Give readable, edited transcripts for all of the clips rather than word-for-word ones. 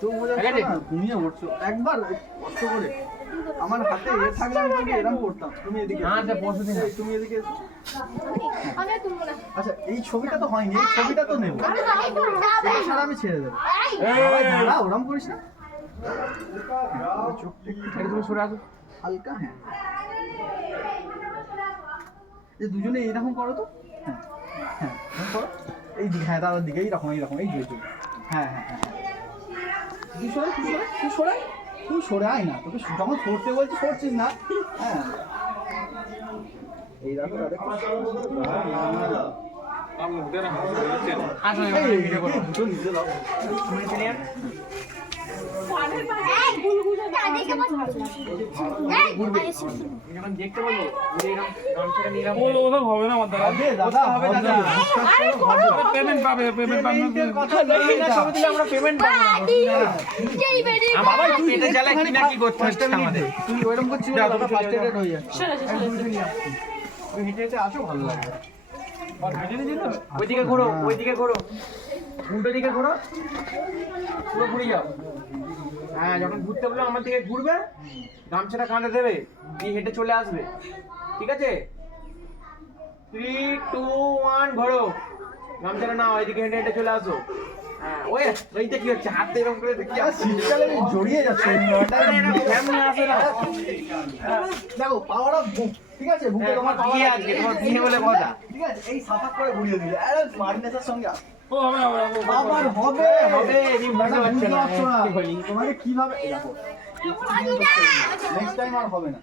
এত মজা হচ্ছে না, ঘুমিয়ে উঠছো একবার কষ্ট করে। আমার হাতে থাকলে আমি তোকে এরকম করতাম। তুমি এদিকে তুমি এদিকে এসো। আচ্ছা এই ছবিটা তো হয়নি, এই ছবিটা তো নেব, এছাড়া আমি ছেড়ে দেবো। দাঁড়া, ওরম করিস না। চোখটা একটু সরে আসো হালকা। হ্যাঁ, এই দুজনে এইরকম করো তো। হ্যাঁ হ্যাঁ করো, এই দিকে। হ্যাঁ দাদার দিকে এইরকম এইরকম, এই যে। হ্যাঁ হ্যাঁ হ্যাঁ তুই সরে আয় না, তোকে যখন সরতে বলছি সরছিস না। হ্যাঁ এই দেখো দাদা আসো, ভালো লাগবে। ওইদিকে ঘোরো, ওইদিকে ঘোরো, উল্টো দিকে ঘোরো, পুরো ঘুরে যাও। হ্যাঁ, যখন ঘুরতে বলবো আমার দিকে ঘুরবে, গামছাটা কাঁধে দেবে, দিয়ে হেঁটে চলে আসবে। ঠিক আছে? 3, 2, 1 ঘোরো। গামছাটা নাও, এদিকে হেঁটে হেঁটে চলে আসো। হ্যাঁ, ওই এইটা কি হচ্ছে? হাত দিয়ে এরকম করে কি শীতকালে জড়িয়ে যাচ্ছে। দেখো পাওয়ার অফ বুক, ঠিক আছে? বুকে তোমার বিয়ে আছে, তোমার বিয়ে বলে কথা। ঠিক আছে, এই সাফা করে ঘুরিয়ে দিলে। আরে মার্নেসের সঙ্গে আবার হবে তুমি বুঝতে পারছো না তোমাকে কিভাবে দেখো, নেক্সট টাইম আর হবে না।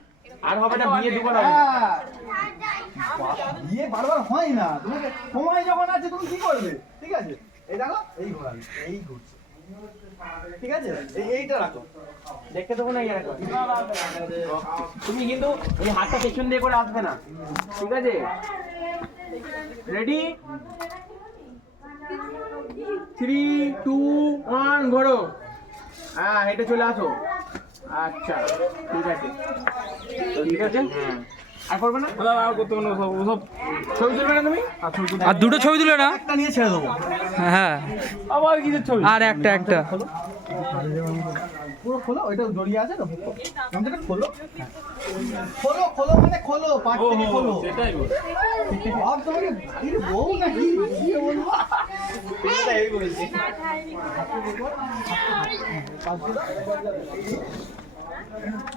আর হবে না, বিয়ে দুবার হবে। বিয়ে বারবার হয় না, তোমাকে সময় যখন আছে তুমি কি করবে? ঠিক আছে, এই দেখো, এই ঘোরাবে, এই ঘুরছে। ঠিক আছে, এইটা রাখো, দেখতে দেবো না। ইয়ার তুমি কিন্তু এই হাতটা পেছন দিয়ে করে আসবে না। ঠিক আছে? রেডি? 3, 2, 1 ঘোরো। হ্যাঁ, হেঁটে চলে আসো। আচ্ছা, ঠিক আছে। ঠিক আছে, আর করবে না? ছবি তুলবে না তুমি? আর দুটো ছবি তুলে না? একটা নিয়ে ছেড়ে দেবো। হ্যাঁ, আবার কিছু ছবি? আর একটা পুরো খোলো, ওইটা জড়িয়ে আছে তো। গামছাটা খোলো, খোলো খোলো মানে খোলো, পাট থেকে খোলো। সব তোমাকে বাড়ির বউ নাকি কি বলবো? এই বলছি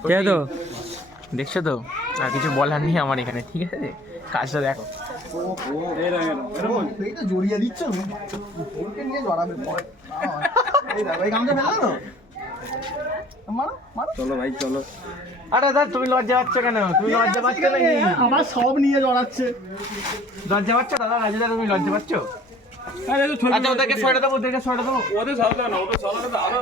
কে তো দেখছো তো, আর কিছু বলার নেই আমার এখানে। ঠিক আছে, কাজটা দেখো। এইটা জড়িয়ে দিচ্ছ, ওকে নিয়ে জড়াবে পরে। এই দেখো, এই গামছা ফেললো তো। মারো মারো, চলো ভাই চলো। আরে দাদা, তুমি লজ্জা পাচ্ছ কেন? তুমি লজ্জা পাচ্ছ নাকি? আমার সব নিয়ে জড়াচ্ছে। লজ্জা পাচ্ছ দাদা? রাজুদা, তুমি লজ্জা পাচ্ছ? আচ্ছা, ওদেরকে সরে দেবো, ওদেরকে সরে দেবো। ওদের সাথে না, ওদের সাথে আরো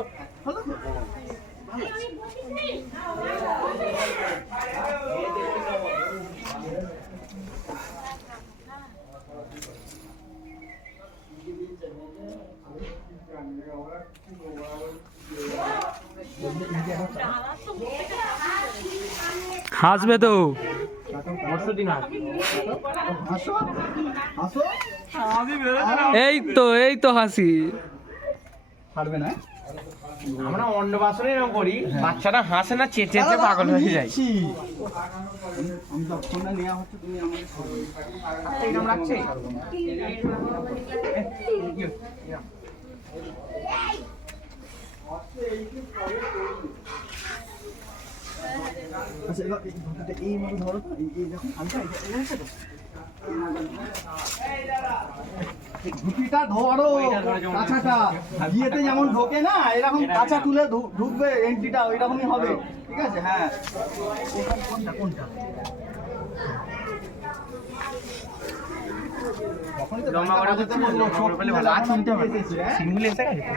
হাসবে তো। পরশুদিন হাসো হাসো, এই তো হাসি। পারবে না। আমরা অন্নবাসনে এরকম করি, বাচ্চারা হাসে না, চেঁচে পাগল হয়ে যায়। আমি যখন না নেওয়া হচ্ছে, তুমি আমাকে এরকম রাখছে। আচ্ছা, এবার এই মতো ধরো তো, এই দেখো হালকা ঘুটিটা ধরো, কাঁচাটা বিয়েতে যেমন ঢোকে না, এরকম কাঁচা তুলে ঢুকবে, এন্ট্রিটা ওইরকমই হবে। ঠিক আছে? হ্যাঁ, কোনটা কোনটা লম্বা করে করতে বললো, ছোট পেলে ভালো। আর চিনতে হবে, সিনগুলো এসে গেছে।